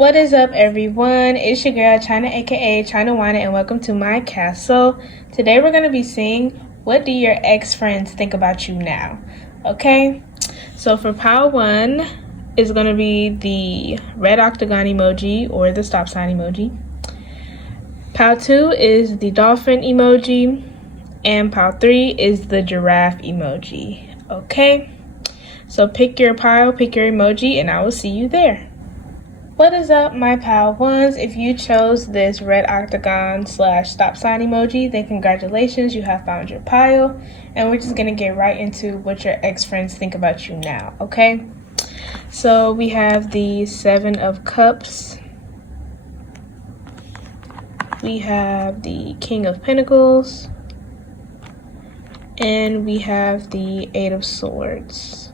What is up, everyone? It's your girl China, aka China Wana, and welcome to my castle. Today we're going to be seeing what do your ex-friends think about you now. Okay, so for pile 1 is going to be the red octagon emoji or the stop sign emoji. Pile 2 is the dolphin emoji, and pile 3 is the giraffe emoji. Okay, so pick your pile, pick your emoji, and I will see you there. What is up, my pile ones? If you chose this red octagon / stop sign emoji, then congratulations, you have found your pile. And we're just gonna get right into what your ex-friends think about you now, okay? So we have the 7 of Cups. We have the King of Pentacles. And we have the 8 of Swords.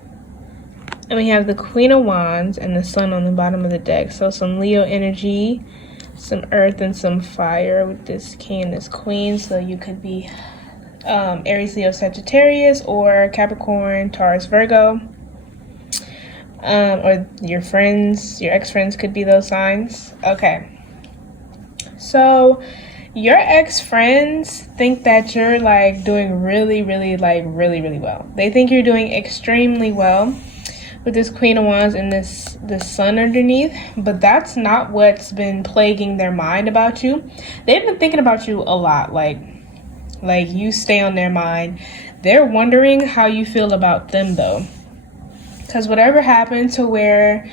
And we have the Queen of Wands and the Sun on the bottom of the deck. So some Leo energy, some earth and some fire with this king and this queen. So you could be Aries, Leo, Sagittarius, or Capricorn, Taurus, Virgo. Or your friends, your ex-friends could be those signs. Okay. So your ex-friends think that you're like doing really well. They think you're doing extremely well with this Queen of Wands and this Sun underneath, but that's not what's been plaguing their mind about you. They've been thinking about you a lot, like you stay on their mind. They're wondering how you feel about them though, because whatever happened to where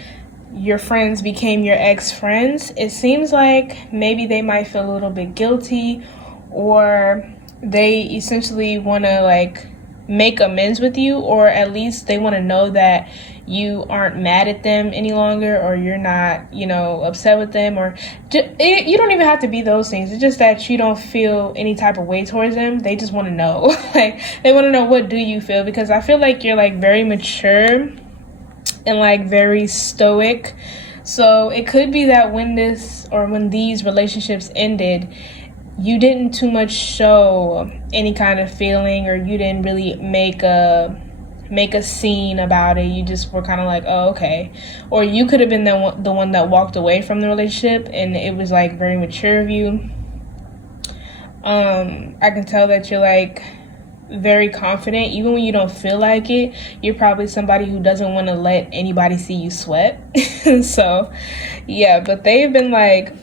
your friends became your ex-friends, it seems like maybe they might feel a little bit guilty, or they essentially want to like make amends with you, or at least they want to know that you aren't mad at them any longer, or you're not, upset with them, or you don't even have to be those things. It's just that you don't feel any type of way towards them. They just want to know, like they want to know, what do you feel? Because I feel like you're like very mature and like very stoic. So it could be that when these relationships ended, you didn't too much show any kind of feeling, or you didn't really make a scene about it. You just were kind of like, oh, okay. Or you could have been the one that walked away from the relationship, and it was like very mature of you. I can tell that you're like very confident, even when you don't feel like it. You're probably somebody who doesn't want to let anybody see you sweat. So yeah, but they've been like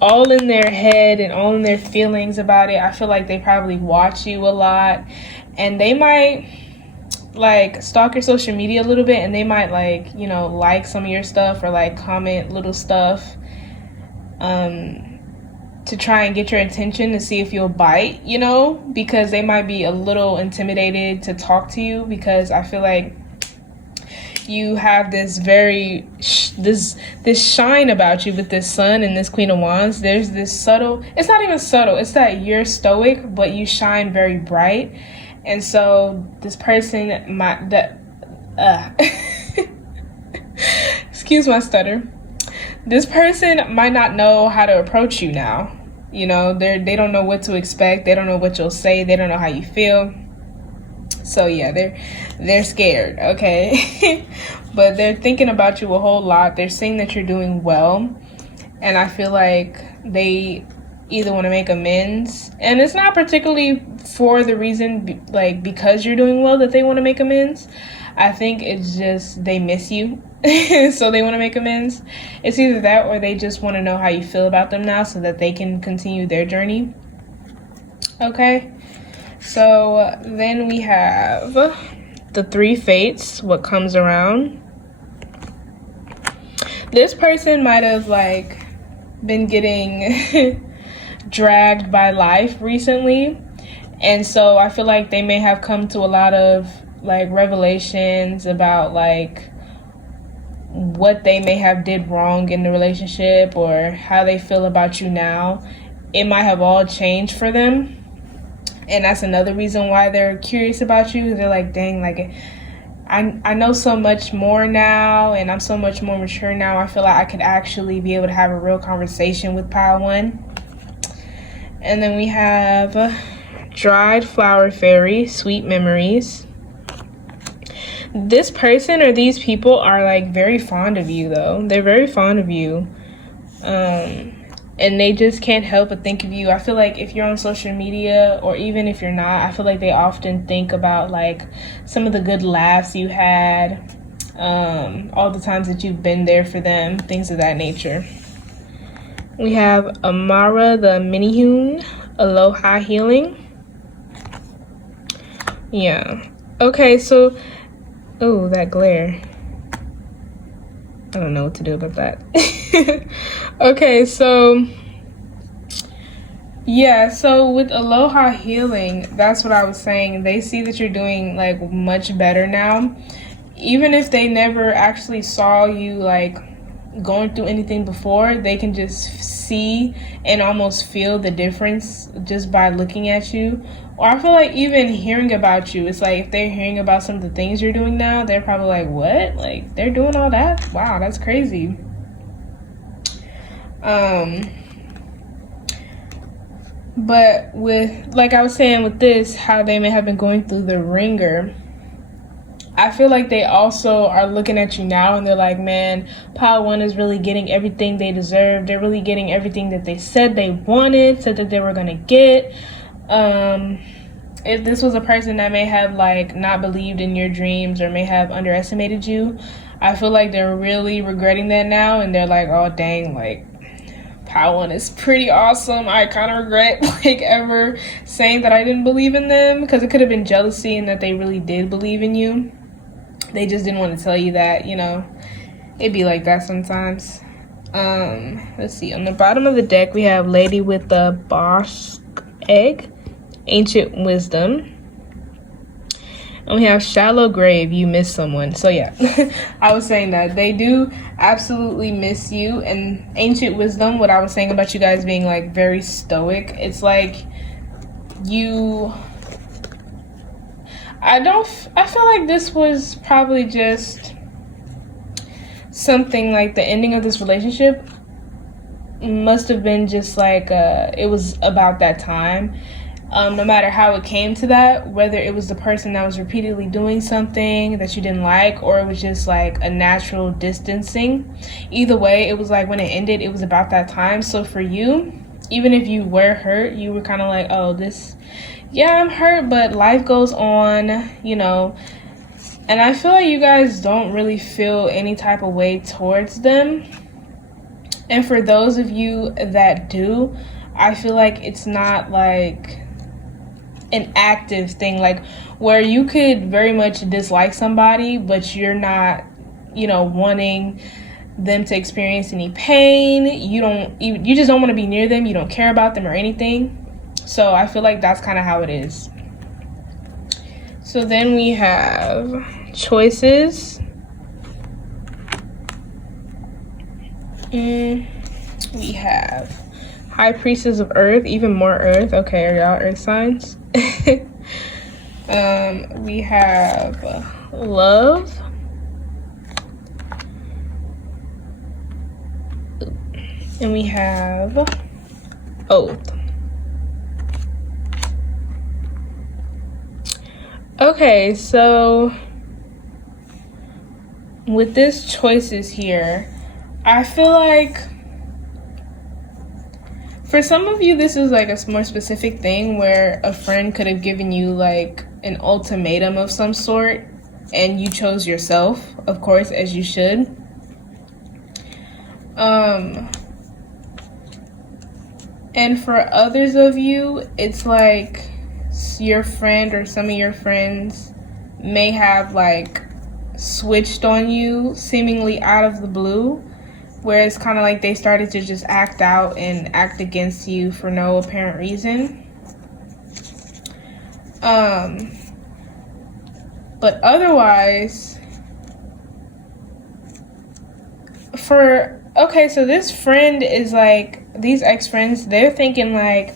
all in their head and all in their feelings about it. I feel like they probably watch you a lot, and they might like stalk your social media a little bit, and they might like some of your stuff, or like comment little stuff to try and get your attention, to see if you'll bite, because they might be a little intimidated to talk to you, because I feel like you have this very this shine about you with this Sun and this Queen of Wands. There's this subtle, it's not even subtle, it's that you're stoic, but you shine very bright. And so this person excuse my stutter. This person might not know how to approach you now. They don't know what to expect. They don't know what you'll say. They don't know how you feel. So yeah, they're scared, okay? But they're thinking about you a whole lot. They're seeing that you're doing well, and I feel like they either want to make amends, and it's not particularly for the reason because you're doing well that they want to make amends. I think it's just they miss you, so they want to make amends. It's either that, or they just want to know how you feel about them now, so that they can continue their journey. Okay, so then we have the 3 fates, what comes around. This person might have been getting dragged by life recently, and so I feel like they may have come to a lot of revelations about what they may have did wrong in the relationship, or how they feel about you now. It might have all changed for them, and that's another reason why they're curious about you. They're like, dang, I know so much more now, and I'm so much more mature now. I feel like I could actually be able to have a real conversation with pile 1. And then we have Dried Flower Fairy, Sweet Memories. This person or these people are very fond of you though. They're very fond of you. And they just can't help but think of you. I feel like if you're on social media, or even if you're not, I feel like they often think about like some of the good laughs you had, all the times that you've been there for them, things of that nature. We have Amara the Minihune, Aloha Healing. Yeah. Okay, so, oh, that glare. I don't know what to do about that. Okay, so, yeah, so with Aloha Healing, that's what I was saying. They see that you're doing like much better now. Even if they never actually saw you like going through anything before, they can just see and almost feel the difference just by looking at you. Or I feel like even hearing about you, it's like if they're hearing about some of the things you're doing now, they're probably like, what? Like, they're doing all that? Wow, that's crazy. But with, like I was saying with this, how they may have been going through the ringer, I feel like they also are looking at you now and they're like, man, Pile 1 is really getting everything they deserve. They're really getting everything that they said they wanted, said that they were going to get. If this was a person that may have like not believed in your dreams or may have underestimated you, I feel like they're really regretting that now, and they're like, oh dang, like Pile 1 is pretty awesome. I kind of regret like ever saying that I didn't believe in them, because it could have been jealousy and that they really did believe in you. They just didn't want to tell you that, you know. It'd be like that sometimes. Let's see. On the bottom of the deck, we have Lady with the Bosch Egg, Ancient Wisdom. And we have Shallow Grave, you miss someone. So yeah, I was saying that they do absolutely miss you. And Ancient Wisdom, what I was saying about you guys being like very stoic, it's like you... I feel like this was probably just something like the ending of this relationship must have been just like it was about that time. No matter how it came to that, whether it was the person that was repeatedly doing something that you didn't like, or it was just like a natural distancing, either way, it was like when it ended, it was about that time. So for you, even if you were hurt, you were kind of like, oh, this, yeah, I'm hurt, but life goes on, you know. And I feel like you guys don't really feel any type of way towards them. And for those of you that do, I feel like it's not like an active thing, like where you could very much dislike somebody, but you're not, you know, wanting them to experience any pain. You just don't want to be near them. You don't care about them or anything. So I feel like that's kind of how it is. So then we have choices. We have High Priestess of Earth, even more Earth. Okay, are y'all Earth signs? We have Love. And we have Oath. Okay, so with this choices here, I feel like for some of you, this is like a more specific thing where a friend could have given you like an ultimatum of some sort and you chose yourself, of course, as you should. And for others of you, it's like your friend or some of your friends may have like switched on you seemingly out of the blue, where it's kind of like they started to just act out and act against you for no apparent reason. But otherwise, so this friend is like, these ex-friends, they're thinking like,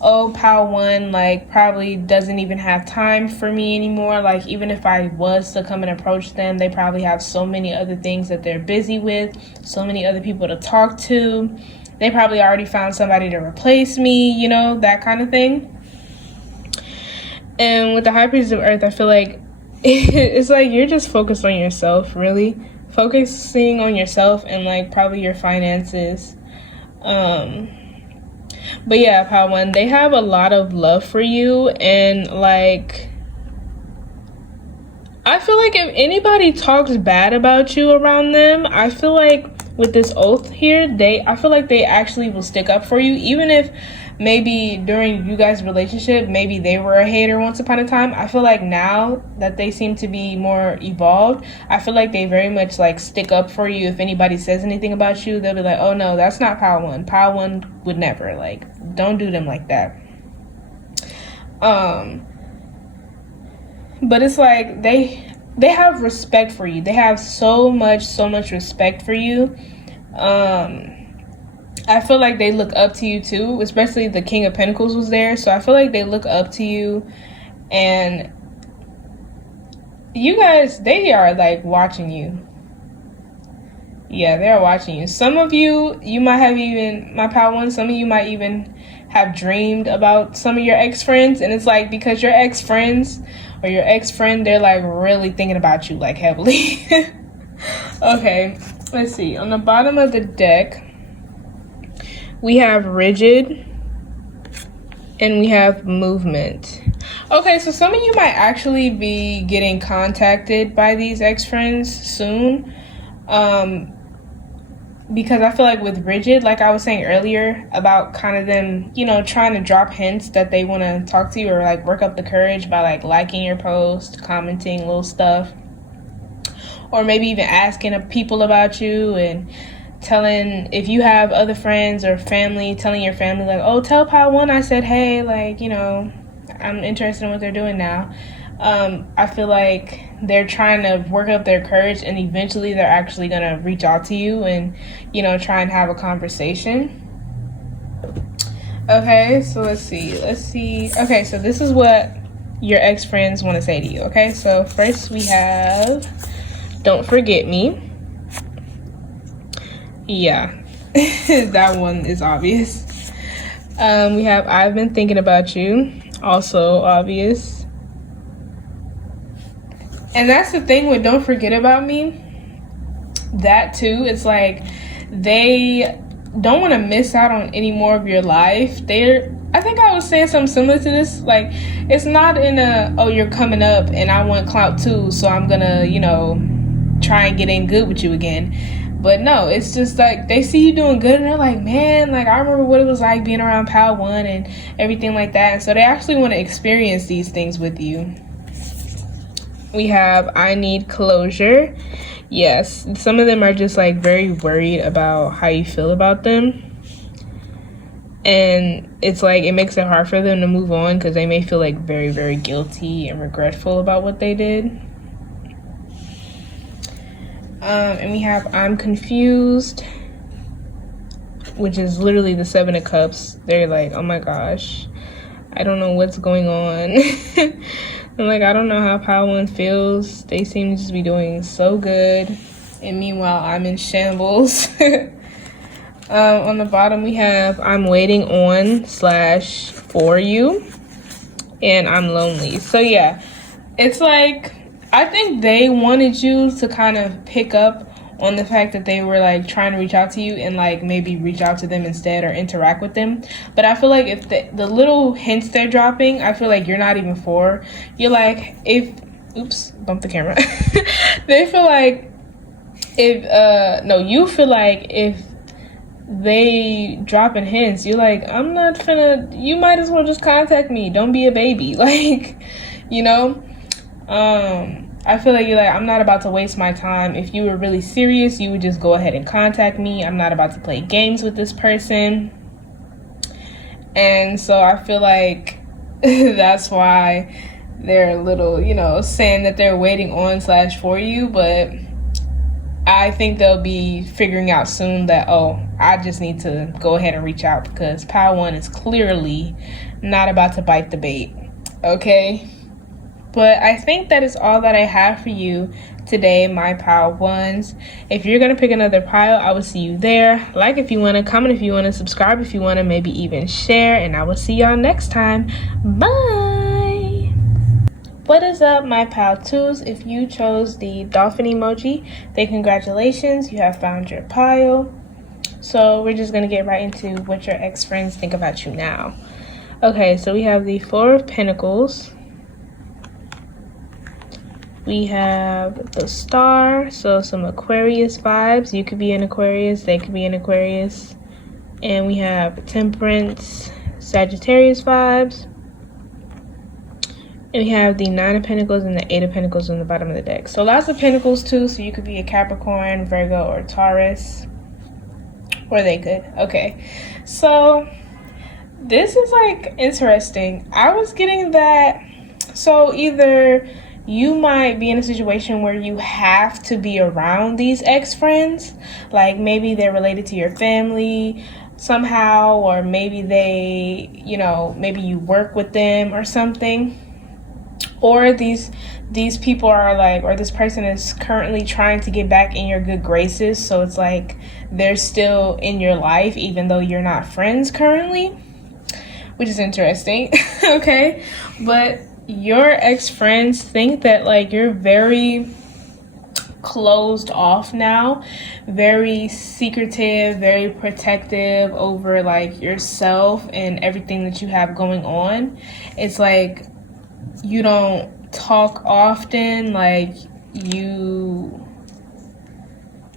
oh, Pal 1 like probably doesn't even have time for me anymore. Like, even if I was to come and approach them, they probably have so many other things that they're busy with, so many other people to talk to. They probably already found somebody to replace me, you know, that kind of thing. And with the High Priestess of Earth, I feel like it's like you're just focused on yourself, really. Focusing on yourself and like probably your finances. Um, but yeah, pile one, they have a lot of love for you, and like, I feel like if anybody talks bad about you around them, I feel like with this oath here, I feel like they actually will stick up for you, even if maybe during you guys' relationship, maybe they were a hater once upon a time. I feel like now that they seem to be more evolved, I feel like they very much like stick up for you. If anybody says anything about you, they'll be like, oh no, that's not pile one. Pile one would never, like, don't do them like that. But it's like they have respect for you. They have so much respect for you. I feel like they look up to you too, especially the King of Pentacles was there. So I feel like they look up to you, and you guys, they are like watching you. Yeah, they're watching you. Some of you might have even, my pal one, some of you might even have dreamed about some of your ex-friends, and it's like because your ex-friends or your ex-friend, they're like really thinking about you like heavily. Okay, let's see. On the bottom of the deck, we have rigid and we have movement. Okay, so some of you might actually be getting contacted by these ex-friends soon. Because I feel like with rigid, like I was saying earlier about kind of them, you know, trying to drop hints that they want to talk to you or like work up the courage by like liking your post, commenting little stuff, or maybe even asking people about you and telling, if you have other friends or family, telling your family like, oh, tell pile one I said hey, like, you know, I'm interested in what they're doing now. I feel like they're trying to work up their courage, and eventually they're actually going to reach out to you and, you know, try and have a conversation. Okay, so let's see. Okay, so this is what your ex-friends want to say to you. Okay, so first we have don't forget me. Yeah, that one is obvious. We have I've been thinking about you, also obvious. And that's the thing with don't forget about me. That too, it's like they don't want to miss out on any more of your life. I think I was saying something similar to this. Like, it's not in a, oh, you're coming up and I want clout too, so I'm gonna, you know, try and get in good with you again. But no, it's just like they see you doing good and they're like, man, like I remember what it was like being around pal one and everything like that. And so they actually want to experience these things with you. We have I need closure. Yes, some of them are just like very worried about how you feel about them. And it's like it makes it hard for them to move on because they may feel like very, very guilty and regretful about what they did. And we have I'm confused, which is literally the Seven of Cups. They're like, oh my gosh, I don't know what's going on. I'm like, I don't know how pile one feels. They seem to just be doing so good, and meanwhile I'm in shambles. On the bottom we have I'm waiting on / for you, and I'm lonely. So yeah, it's like I think they wanted you to kind of pick up on the fact that they were like trying to reach out to you and like maybe reach out to them instead or interact with them. But I feel like if the little hints they're dropping, I feel like you're not even for. You're like, if oops, bumped the camera. They feel like you feel like if they dropping hints, you're like, I'm not finna, you might as well just contact me. Don't be a baby. Like, you know? I feel like you're like, I'm not about to waste my time. If you were really serious, you would just go ahead and contact me. I'm not about to play games with this person. And so I feel like that's why they're a little, you know, saying that they're waiting on / for you. But I think they'll be figuring out soon that, oh, I just need to go ahead and reach out because pile one is clearly not about to bite the bait. Okay? But I think that is all that I have for you today, my pile ones. If you're going to pick another pile, I will see you there. Like if you want to, comment if you want to, subscribe if you want to, maybe even share. And I will see y'all next time. Bye! What is up, my pile twos? If you chose the dolphin emoji, then congratulations. You have found your pile. So we're just gonna get right into what your ex-friends think about you now. Okay, so we have the Four of Pentacles. We have the Star, so some Aquarius vibes. You could be an Aquarius, they could be an Aquarius. And we have Temperance, Sagittarius vibes. And we have the Nine of Pentacles and the Eight of Pentacles on the bottom of the deck. So lots of Pentacles too, so you could be a Capricorn, Virgo, or Taurus. Or they could. Okay, so this is like interesting. I was getting that, so either you might be in a situation where you have to be around these ex-friends, like maybe they're related to your family somehow, or maybe they, maybe you work with them or something, or these people are like, or this person is currently trying to get back in your good graces, so it's like they're still in your life even though you're not friends currently, which is interesting. Okay, but your ex-friends think that like you're very closed off now, very secretive, very protective over like yourself and everything that you have going on. It's like you don't talk often, like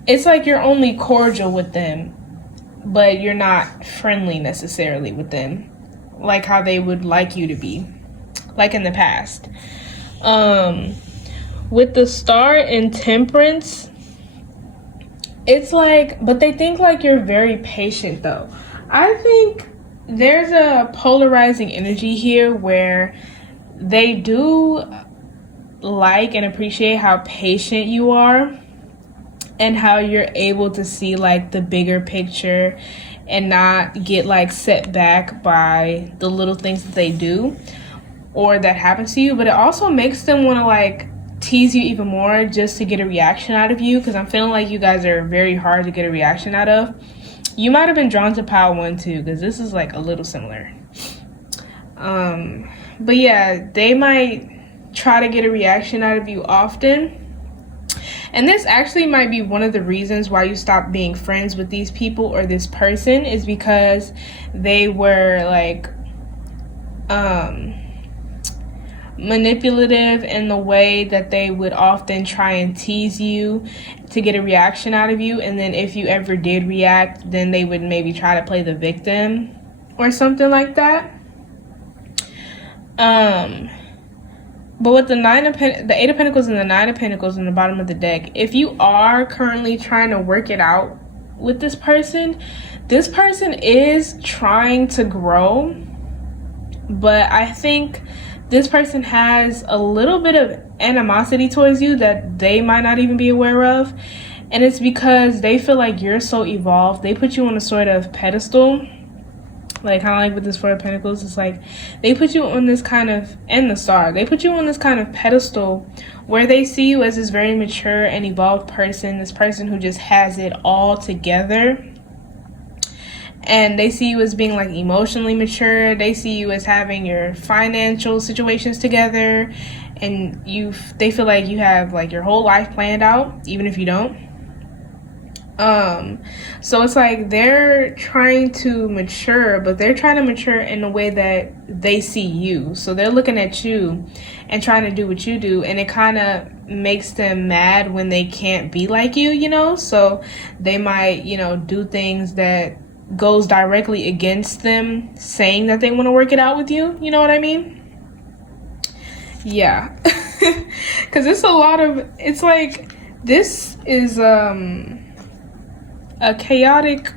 it's like you're only cordial with them, but you're not friendly necessarily with them, like how they would like you to be, like in the past. With the Star and Temperance, it's like, but they think like you're very patient though. I think there's a polarizing energy here where they do like and appreciate how patient you are and how you're able to see like the bigger picture and not get like set back by the little things that they do or that happen to you. But it also makes them want to like tease you even more just to get a reaction out of you, because I'm feeling like you guys are very hard to get a reaction out of. You might have been drawn to Pile 1 too, because this is like a little similar. But yeah, they might try to get a reaction out of you often. And this actually might be one of the reasons why you stopped being friends with these people or this person, is because they were like manipulative in the way that they would often try and tease you to get a reaction out of you. And then if you ever did react, then they would maybe try to play the victim or something like that. But with the Eight of Pentacles and the Nine of Pentacles in the bottom of the deck, if you are currently trying to work it out with this person is trying to grow, but I think this person has a little bit of animosity towards you that they might not even be aware of. And it's because they feel like you're so evolved. They put you on a sort of pedestal. Like kind of like with this Four of Pentacles, it's like they put you on this kind of, and the Star, they put you on this kind of pedestal where they see you as this very mature and evolved person, this person who just has it all together. And they see you as being like emotionally mature. They see you as having your financial situations together, and they feel like you have like your whole life planned out, even if you don't. So it's like they're trying to mature, but they're trying to mature in a way that they see you. So they're looking at you and trying to do what you do, and it kind of makes them mad when they can't be like you, so they might, do things that goes directly against them saying that they want to work it out with you. You know what I mean? Yeah. Because it's like, this is a chaotic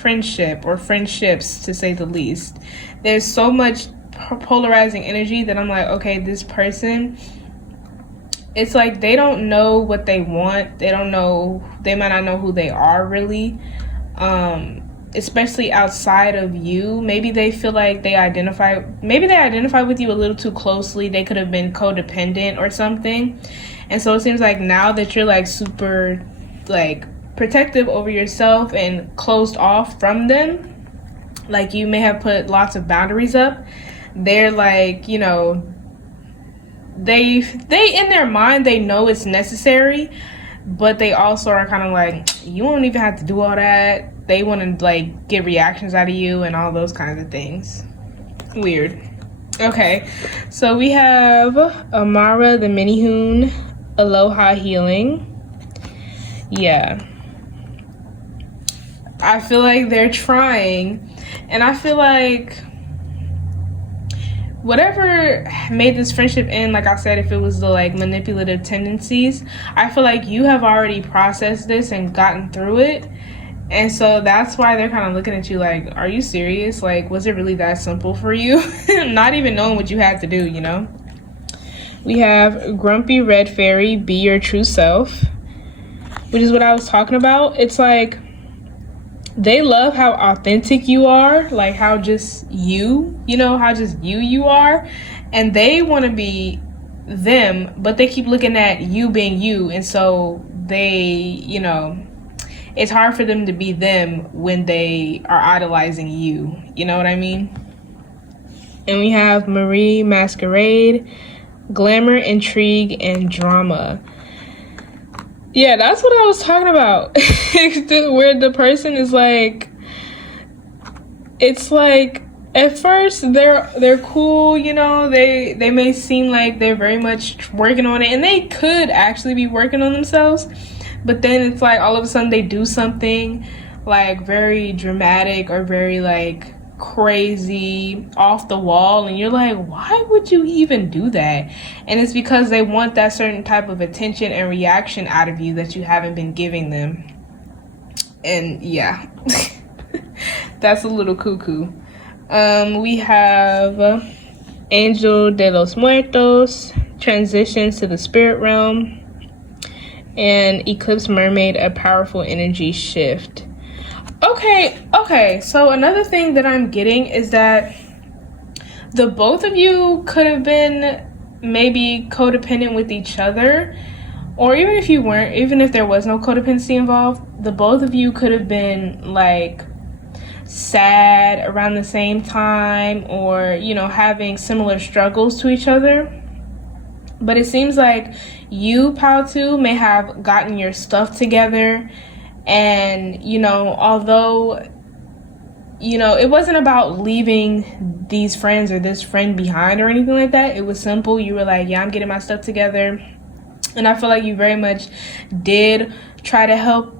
friendship, or friendships to say the least. There's so much polarizing energy that I'm like, okay, this person, it's like they don't know what they want. They might not know who they are really. Especially outside of you. Maybe they feel like they identify with you a little too closely. They could have been codependent or something. And so it seems like now that you're like super like protective over yourself and closed off from them, like you may have put lots of boundaries up, they're like, they in their mind, they know it's necessary, but they also are kind of like, you don't even have to do all that. they want to like get reactions out of you and all those kinds of things. Weird. Okay, so we have Amara the Mini Hoon, Aloha Healing. Yeah, I feel like they're trying, and I feel like whatever made this friendship end, like I said, if it was the like manipulative tendencies, I feel like you have already processed this and gotten through it. And so that's why they're kind of looking at you like, are you serious? Like, was it really that simple for you? Not even knowing what you had to do, you know? We have Grumpy Red Fairy, Be Your True Self, which is what I was talking about. It's like, they love how authentic you are, like how just you know, how just you are. And they want to be them, but they keep looking at you being you. And so they, you know, it's hard for them to be them when they are idolizing you. You know what I mean? And we have Marie Masquerade, Glamour, Intrigue, and Drama. Yeah, that's what I was talking about. Where the person is like, it's like, at first they're cool, you know, they may seem like they're very much working on it, and they could actually be working on themselves. But then it's like all of a sudden they do something like very dramatic or very like crazy, off the wall, and you're like, why would you even do that? And it's because they want that certain type of attention and reaction out of you that you haven't been giving them. And yeah, that's a little cuckoo. We have Angel de los Muertos, Transitions to the Spirit Realm, and Eclipse Mermaid, A Powerful Energy Shift. Okay, so another thing that I'm getting is that the both of you could have been maybe codependent with each other, or even if you weren't, even if there was no codependency involved, the both of you could have been like sad around the same time, or, you know, having similar struggles to each other. But it seems like you, Powtu, may have gotten your stuff together. And, you know, although, you know, it wasn't about leaving these friends or this friend behind or anything like that. It was simple. You were like, yeah, I'm getting my stuff together. And I feel like you very much did try to help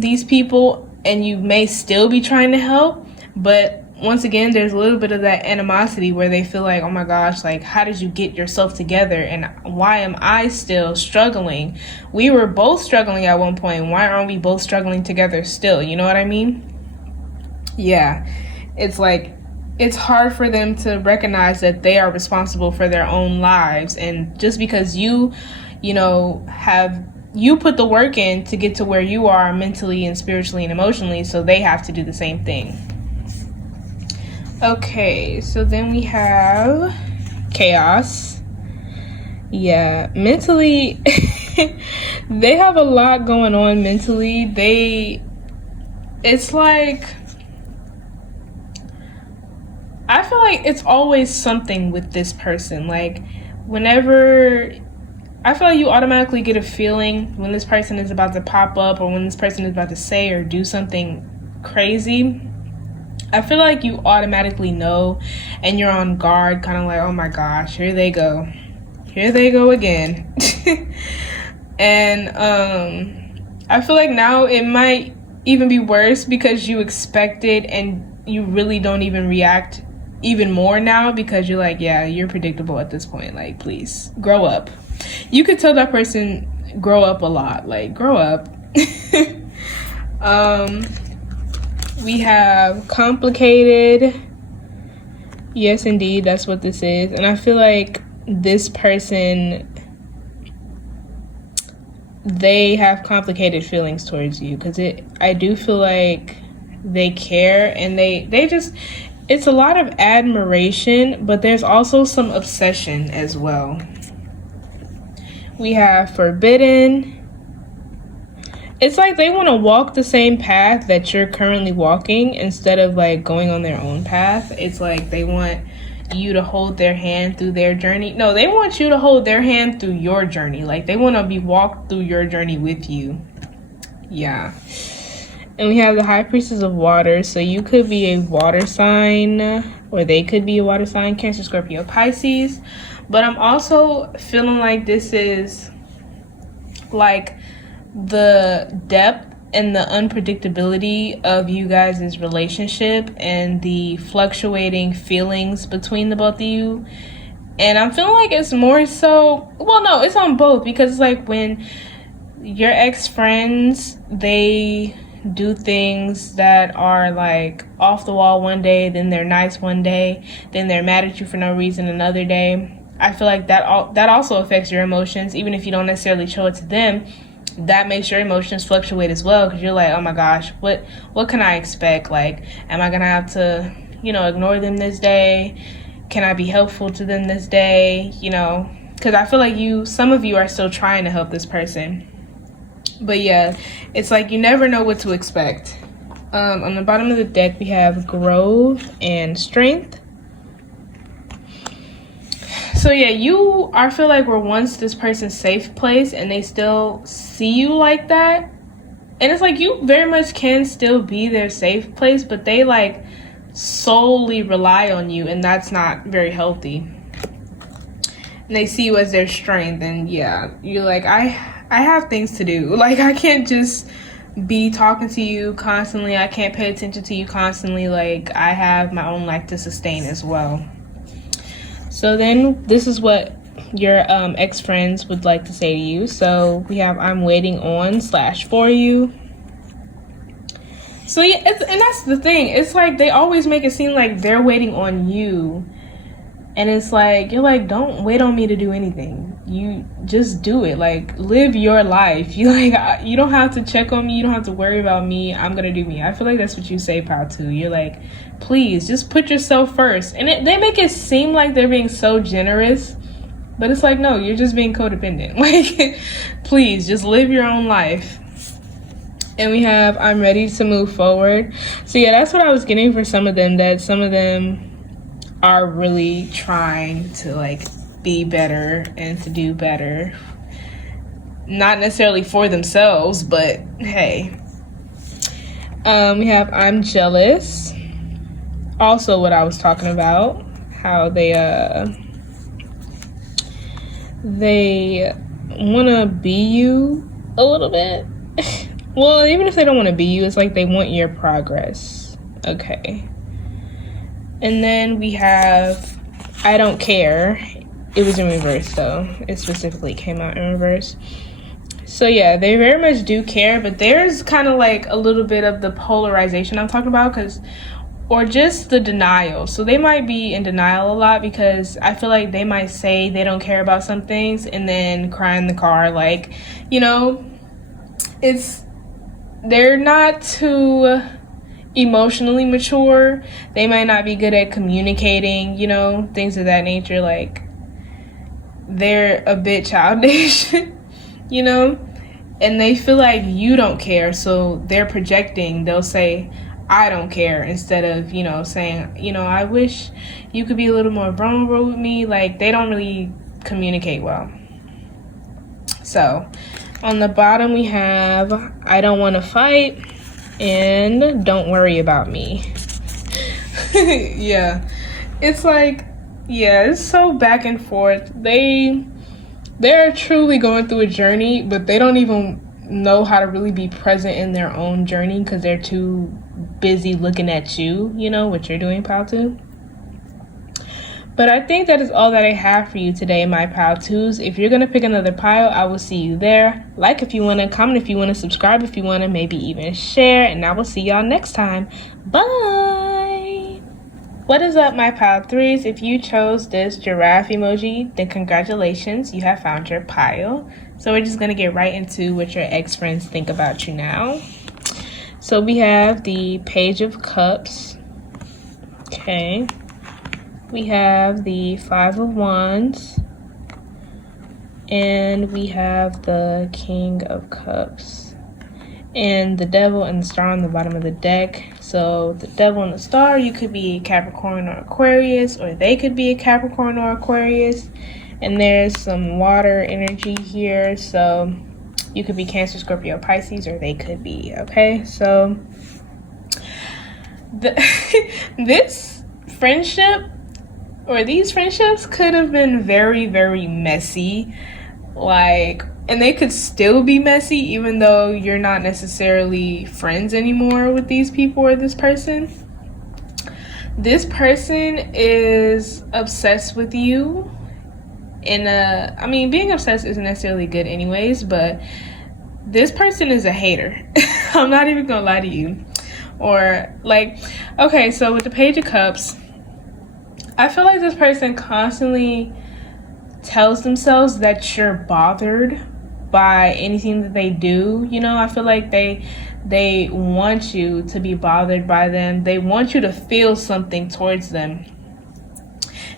these people. And you may still be trying to help. But once again, there's a little bit of that animosity where they feel like, oh my gosh, like, how did you get yourself together? And why am I still struggling? We were both struggling at one point. Why aren't we both struggling together still? You know what I mean? Yeah, it's like, it's hard for them to recognize that they are responsible for their own lives. And just because you know, you put the work in to get to where you are mentally and spiritually and emotionally, so they have to do the same thing. Okay, so then we have Chaos. Yeah, mentally, they have a lot going on mentally. It's like, I feel like it's always something with this person. Like, whenever, I feel like you automatically get a feeling when this person is about to pop up, or when this person is about to say or do something crazy. I feel like you automatically know, and you're on guard, kind of like, oh my gosh, here they go again. And I feel like now it might even be worse because you expect it, and you really don't even react even more now because you're like, yeah, you're predictable at this point. Like, please grow up. You could tell that person grow up a lot. Like, grow up. We have Complicated. Yes, indeed, that's what this is. And I feel like this person, they have complicated feelings towards you, because I do feel like they care, and they just, it's a lot of admiration, but there's also some obsession as well. We have Forbidden. It's like they want to walk the same path that you're currently walking instead of like going on their own path. It's like they want you to hold their hand through their journey. No, they want you to hold their hand through your journey. Like, they want to be walked through your journey with you. Yeah. And we have the High Priestess of Water. So you could be a water sign, or they could be a water sign, Cancer, Scorpio, Pisces. But I'm also feeling like this is like the depth and the unpredictability of you guys' relationship and the fluctuating feelings between the both of you. And I'm feeling like it's more so, well, no, it's on both, because it's like when your ex-friends, they do things that are like off the wall one day, then they're nice one day, then they're mad at you for no reason another day. I feel like that also affects your emotions, even if you don't necessarily show it to them. That makes your emotions fluctuate as well, because you're like, oh my gosh, what can I expect? Like, am I gonna have to, ignore them this day? Can I be helpful to them this day? Because I feel like some of you are still trying to help this person. But yeah, it's like you never know what to expect. On the bottom of the deck, we have growth and strength. So yeah, I feel like we're once this person's safe place, and they still see you like that. And it's like you very much can still be their safe place, but they like solely rely on you, and that's not very healthy. And they see you as their strength, and yeah, you're like, I have things to do. Like, I can't just be talking to you constantly. I can't pay attention to you constantly. Like, I have my own life to sustain as well. So then this is what your ex-friends would like to say to you. So we have, I'm waiting on / for you. So yeah, and that's the thing. It's like they always make it seem like they're waiting on you. And it's like, you're like, don't wait on me to do anything. You just do it. Like, live your life. You don't have to check on me. You don't have to worry about me. I'm going to do me. I feel like that's what you say, pal, too. You're like, please, just put yourself first. And they make it seem like they're being so generous. But it's like, no, you're just being codependent. Like, please, just live your own life. And we have, I'm ready to move forward. So yeah, that's what I was getting for some of them, that some of them are really trying to like be better and to do better. Not necessarily for themselves, but hey. We have, I'm jealous. Also what I was talking about, how they want to be you a little bit. Well, even if they don't want to be you, it's like they want your progress. Okay. And then we have, I don't care. It was in reverse, though. It specifically came out in reverse. So yeah, they very much do care, but there's kind of like a little bit of the polarization I'm talking about, or just the denial. So they might be in denial a lot, because I feel like they might say they don't care about some things and then cry in the car. Like, they're not too emotionally mature. They might not be good at communicating, things of that nature. Like, they're a bit childish, and they feel like you don't care, so they're projecting. They'll say, I don't care, instead of, saying, I wish you could be a little more vulnerable with me. Like, they don't really communicate well. So on the bottom we have, I don't want to fight, and don't worry about me. Yeah, it's like, yeah, it's so back and forth. They're truly going through a journey, but they don't even know how to really be present in their own journey, because they're too busy looking at you, what you're doing, pal two. But I think that is all that I have for you today, my pile twos. If you're going to pick another pile, I will see you there. Like if you want to, comment if you want to, subscribe if you want to, maybe even share. And I will see y'all next time. Bye! What is up, my pile threes? If you chose this giraffe emoji, then congratulations, you have found your pile. So we're just going to get right into what your ex-friends think about you now. So we have the Page of Cups. Okay. We have the Five of Wands, and we have the King of Cups, and the Devil and the Star on the bottom of the deck. So the Devil and the Star, you could be Capricorn or Aquarius, or they could be a Capricorn or Aquarius, and there's some water energy here. So You could be Cancer, Scorpio, Pisces, or they could be, okay? So this friendship or these friendships could have been very, very messy. Like, and they could still be messy even though you're not necessarily friends anymore with these people or this person. This person is obsessed with you I mean, being obsessed isn't necessarily good anyways, but this person is a hater. I'm not even gonna lie to you. Or like, okay, so with the Page of Cups, I feel like this person constantly tells themselves that you're bothered by anything that they do. You know, I feel like they want you to be bothered by them. They want you to feel something towards them.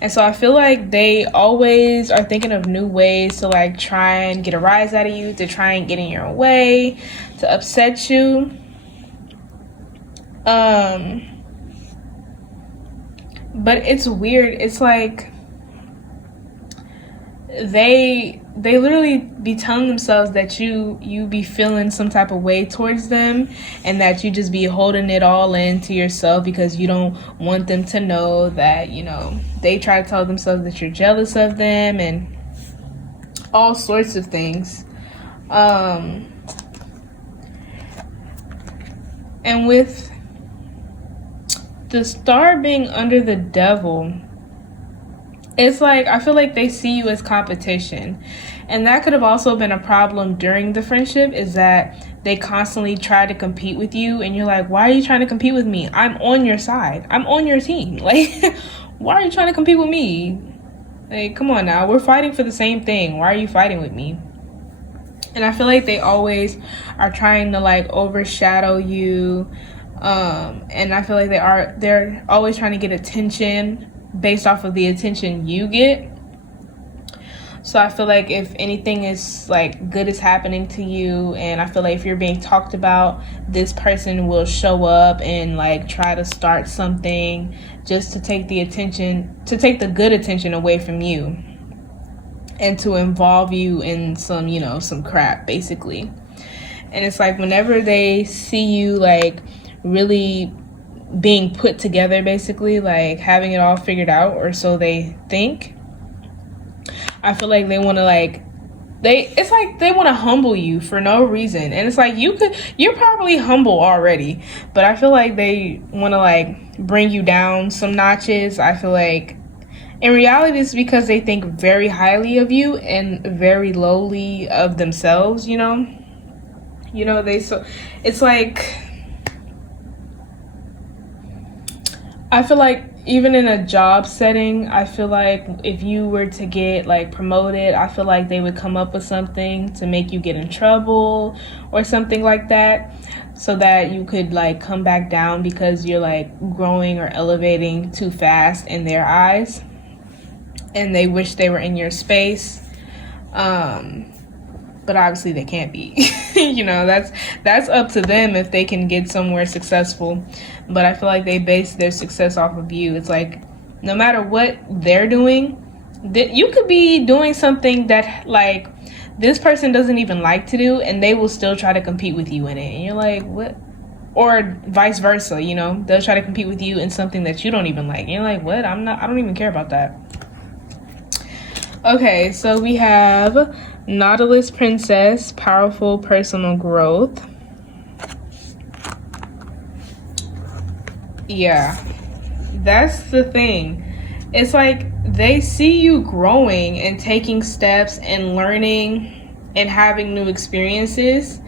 And so I feel like they always are thinking of new ways to like try and get a rise out of you, to try and get in your way, to upset you. But it's weird. It's like they literally be telling themselves that you be feeling some type of way towards them, and that you just be holding it all in to yourself because you don't want them to know that, you know, they try to tell themselves that you're jealous of them and all sorts of things. And with the Star being under the Devil, it's like, I feel like they see you as competition. And that could have also been a problem during the friendship, is that they constantly try to compete with you. And you're like, why are you trying to compete with me? I'm on your side. I'm on your team. Like, why are you trying to compete with me? Like, come on now. We're fighting for the same thing. Why are you fighting with me? And I feel like they always are trying to like overshadow you. And I feel like they're always trying to get attention based off of the attention you get. So I feel like if anything is like good is happening to you, and I feel like if you're being talked about, this person will show up and like try to start something just to take the attention, to take the good attention away from you, and to involve you in some, you know, some crap basically. And it's like whenever they see you like really being put together, basically like having it all figured out, or so they think, I feel like they want to like it's like they want to humble you for no reason. And it's like you're probably humble already, but I feel like they want to like bring you down some notches. I feel like in reality it's because they think very highly of you and very lowly of themselves, you know, so it's like, I feel like even in a job setting, I feel like if you were to get like promoted, I feel like they would come up with something to make you get in trouble or something like that, so that you could like come back down because you're like growing or elevating too fast in their eyes, and they wish they were in your space. But obviously they can't be. You know, that's up to them if they can get somewhere successful. But I feel like they base their success off of you. It's like no matter what they're doing, you could be doing something that like this person doesn't even like to do, and they will still try to compete with you in it. And you're like, what? Or vice versa, you know, they'll try to compete with you in something that you don't even like. And you're like, what? I don't even care about that. Okay, so we have Nautilus Princess, powerful personal growth. Yeah, that's the thing. It's like they see you growing and taking steps and learning and having new experiences.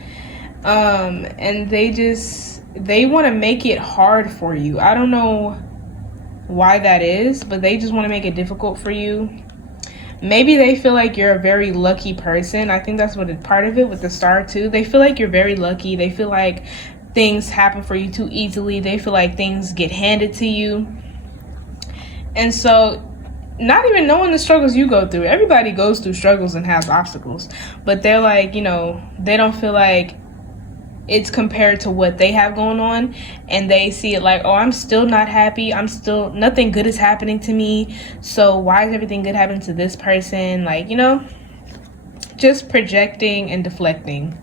And they want to make it hard for you. I don't know why that is, but they just want to make it difficult for you. Maybe they feel like you're a very lucky person. I think that's what part of it with the Star too. They feel like you're very lucky. They feel like things happen for you too easily. They feel like things get handed to you. And so, not even knowing the struggles you go through. Everybody goes through struggles and has obstacles. But they're like, you know, they don't feel like it's compared to what they have going on, and they see it like, oh, I'm still not happy, nothing good is happening to me, so why is everything good happening to this person? Like, you know, just projecting and deflecting.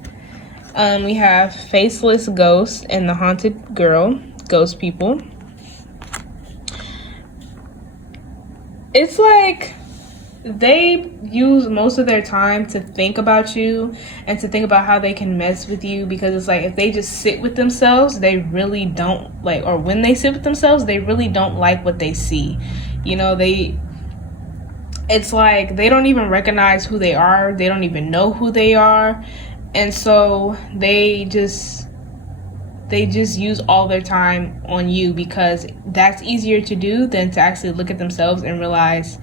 We have Faceless Ghost and the Haunted Girl, ghost people. It's like they use most of their time to think about you and to think about how they can mess with you, because it's like if they just sit with themselves, they really don't like, or when they sit with themselves, they really don't like what they see. You know, it's like they don't even recognize who they are. They don't even know who they are. And so they just use all their time on you, because that's easier to do than to actually look at themselves and realize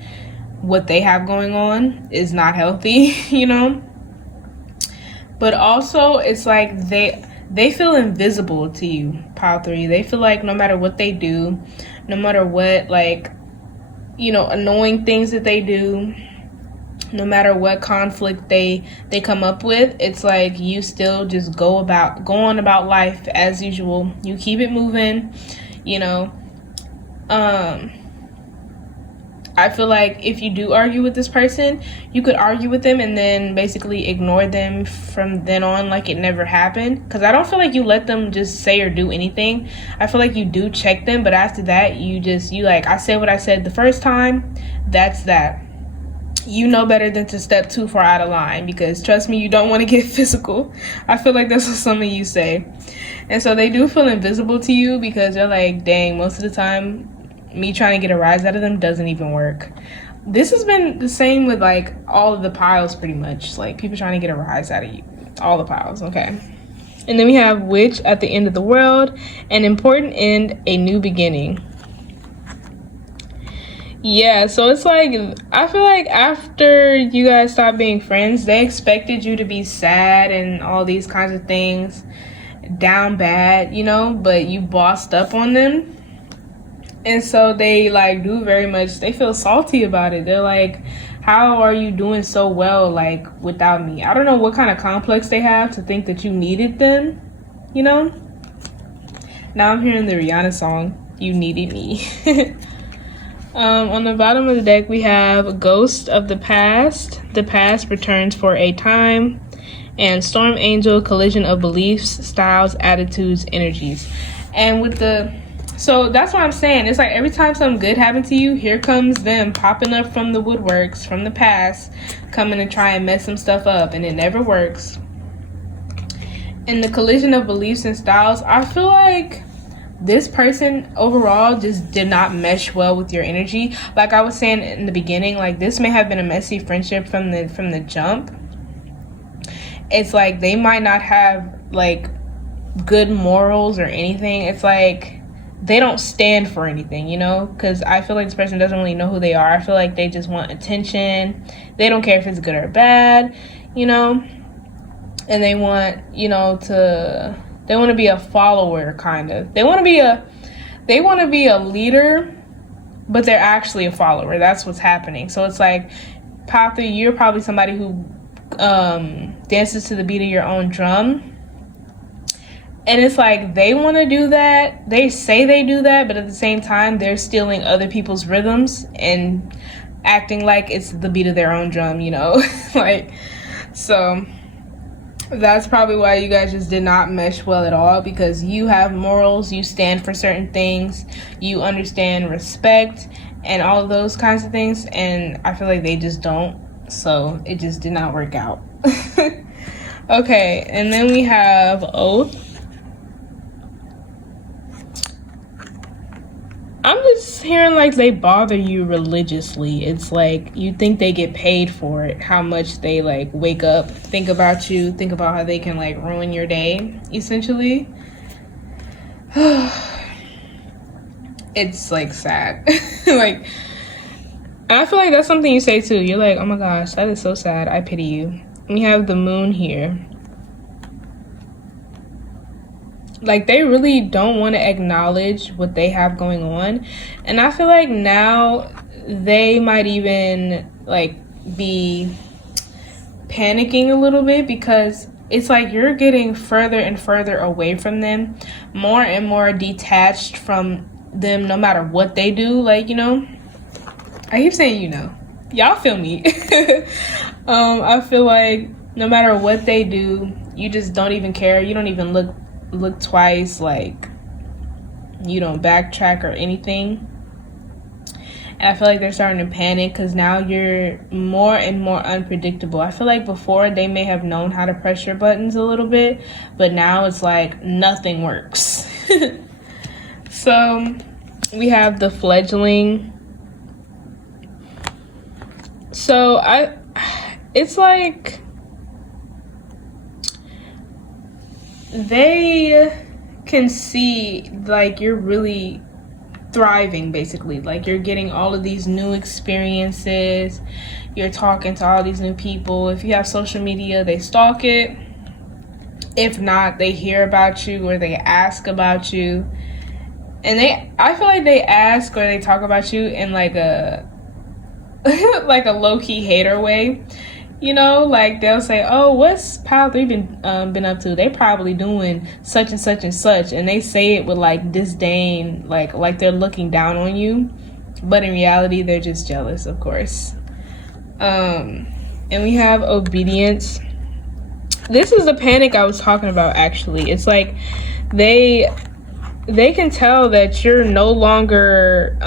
what they have going on is not healthy, you know? But also, it's like they feel invisible to you, pile 3. They feel like no matter what they do, no matter what, like, you know, annoying things that they do, no matter what conflict they come up with, it's like you still just go on about life as usual. You keep it moving, you know. I feel like if you do argue with this person, you could argue with them and then basically ignore them from then on like it never happened. Because I don't feel like you let them just say or do anything. I feel like you do check them, but after that, you like, I said what I said the first time, that's that. You know better than to step too far out of line, because trust me, you don't want to get physical. I feel like that's what some of you say. And so they do feel invisible to you, because they're like, dang, most of the time, me trying to get a rise out of them doesn't even work. This has been the same with like all of the piles pretty much. Like people trying to get a rise out of you. All the piles, okay. And then we have Witch at the end of the world, an important end, a new beginning. Yeah, so it's like, I feel like after you guys stopped being friends, they expected you to be sad and all these kinds of things, down bad, you know, but you bossed up on them. And so they like do very much, they feel salty about it. They're like, how are you doing so well, like, without me? I don't know what kind of complex they have to think that you needed them, you know? Now I'm hearing the Rihanna song, You Needed Me. On the bottom of the deck, we have Ghost of the Past. The past returns for a time. And Storm Angel, collision of beliefs, styles, attitudes, energies. And with so that's what I'm saying. It's like every time something good happens to you, here comes them popping up from the woodworks, from the past, coming to try and mess some stuff up, and it never works. In the collision of beliefs and styles, I feel like this person overall just did not mesh well with your energy. Like I was saying in the beginning, like this may have been a messy friendship from the jump. It's like they might not have like good morals or anything. It's like they don't stand for anything, you know, because I feel like this person doesn't really know who they are. I feel like they just want attention. They don't care if it's good or bad, you know, and they want, you know, they want to be a follower, kind of. They want to be a leader, but they're actually a follower. That's what's happening. So it's like, Papa, you're probably somebody who dances to the beat of your own drum. And it's like they want to do that. They say they do that, but at the same time, they're stealing other people's rhythms and acting like it's the beat of their own drum, you know? Like, so that's probably why you guys just did not mesh well at all, because you have morals, you stand for certain things, you understand respect and all of those kinds of things, and I feel like they just don't. So it just did not work out. Okay, and then we have Oath. I'm just hearing like they bother you religiously. It's like you think they get paid for it, how much they like wake up, think about you, think about how they can like ruin your day, essentially. It's like sad. Like, I feel like that's something you say too. You're like, oh my gosh, that is so sad. I pity you. We have the Moon here. Like, they really don't want to acknowledge what they have going on. And I feel like now they might even, like, be panicking a little bit, because it's like you're getting further and further away from them, more and more detached from them no matter what they do. Like, you know, I keep saying, you know, y'all feel me. I feel like no matter what they do, you just don't even care. You don't even look twice. Like, you don't backtrack or anything. And I feel like they're starting to panic because now you're more and more unpredictable. I feel like before they may have known how to press your buttons a little bit, but now it's like nothing works. So we have the fledgling. So it's like they can see like you're really thriving, basically. Like, you're getting all of these new experiences, you're talking to all these new people. If you have social media, they stalk it. If not, they hear about you or they ask about you. And I feel like they ask or they talk about you in like a like a low-key hater way. You know, like they'll say, oh, what's Pile 3 been up to? They probably doing such and such and such. And they say it with like disdain, like they're looking down on you. But in reality, they're just jealous, of course. And we have obedience. This is the panic I was talking about, actually. It's like they can tell that you're no longer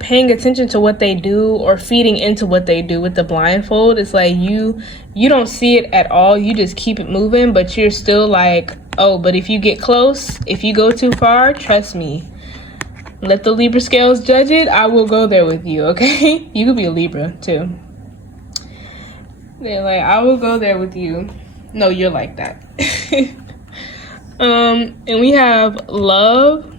paying attention to what they do or feeding into what they do with the blindfold. It's like you don't see it at all. You just keep it moving, but you're still like, oh, but if you get close, if you go too far, trust me, let the Libra scales judge it. I will go there with you, okay? You could be a Libra too. They're like, I will go there with you. No, you're like that. And we have love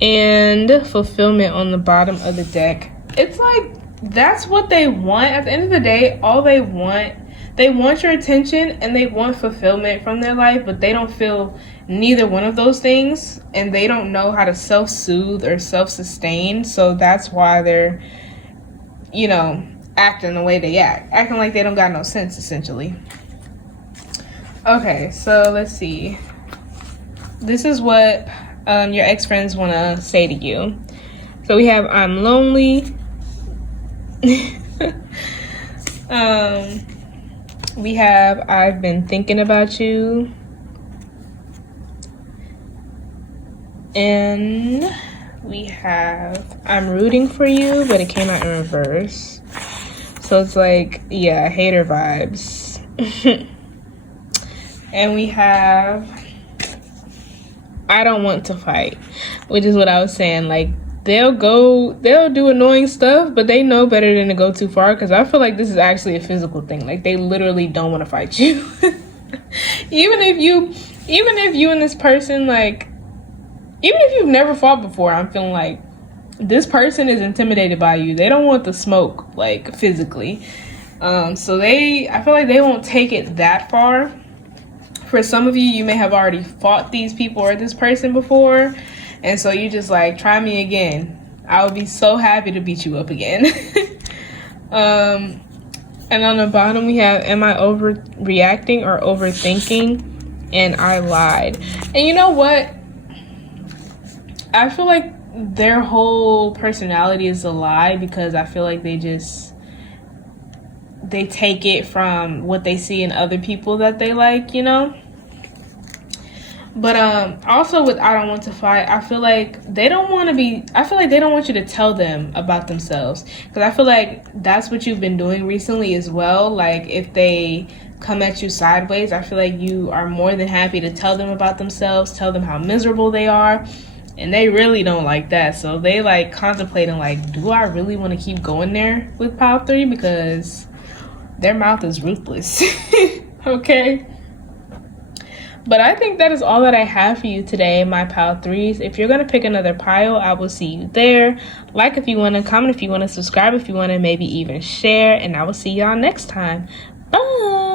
and fulfillment on the bottom of the deck. It's like that's what they want. At the end of the day, all they want your attention and they want fulfillment from their life, but they don't feel neither one of those things, and they don't know how to self-soothe or self-sustain. So that's why they're, acting the way they act, acting like they don't got no sense, essentially. Okay, so let's see. This is what your ex-friends want to say to you. So we have, I'm lonely. We have, I've been thinking about you. And we have, I'm rooting for you, but it came out in reverse. So it's like, yeah, hater vibes. And we have, I don't want to fight, which is what I was saying. Like, they'll do annoying stuff, but they know better than to go too far, because I feel like this is actually a physical thing. Like, they literally don't want to fight you. even if you and this person, like, even if you've never fought before, I'm feeling like this person is intimidated by you. They don't want the smoke, like, physically. So I feel like they won't take it that far. For some of you, you may have already fought these people or this person before, and so you just like, try me again. I would be so happy to beat you up again. And on the bottom we have, am I overreacting or overthinking? And I lied. And you know what? I feel like their whole personality is a lie, because I feel like they take it from what they see in other people that they like, But also with I don't want to fight, I feel like they don't want you to tell them about themselves, because I feel like that's what you've been doing recently as well. Like, if they come at you sideways, I feel like you are more than happy to tell them about themselves, tell them how miserable they are. And they really don't like that. So they like contemplating, like, do I really want to keep going there with Pile 3? Because their mouth is ruthless. Okay. But I think that is all that I have for you today, my Pile 3s. If you're going to pick another pile, I will see you there. Like if you want to, comment if you want to, subscribe if you want to, maybe even share. And I will see y'all next time. Bye.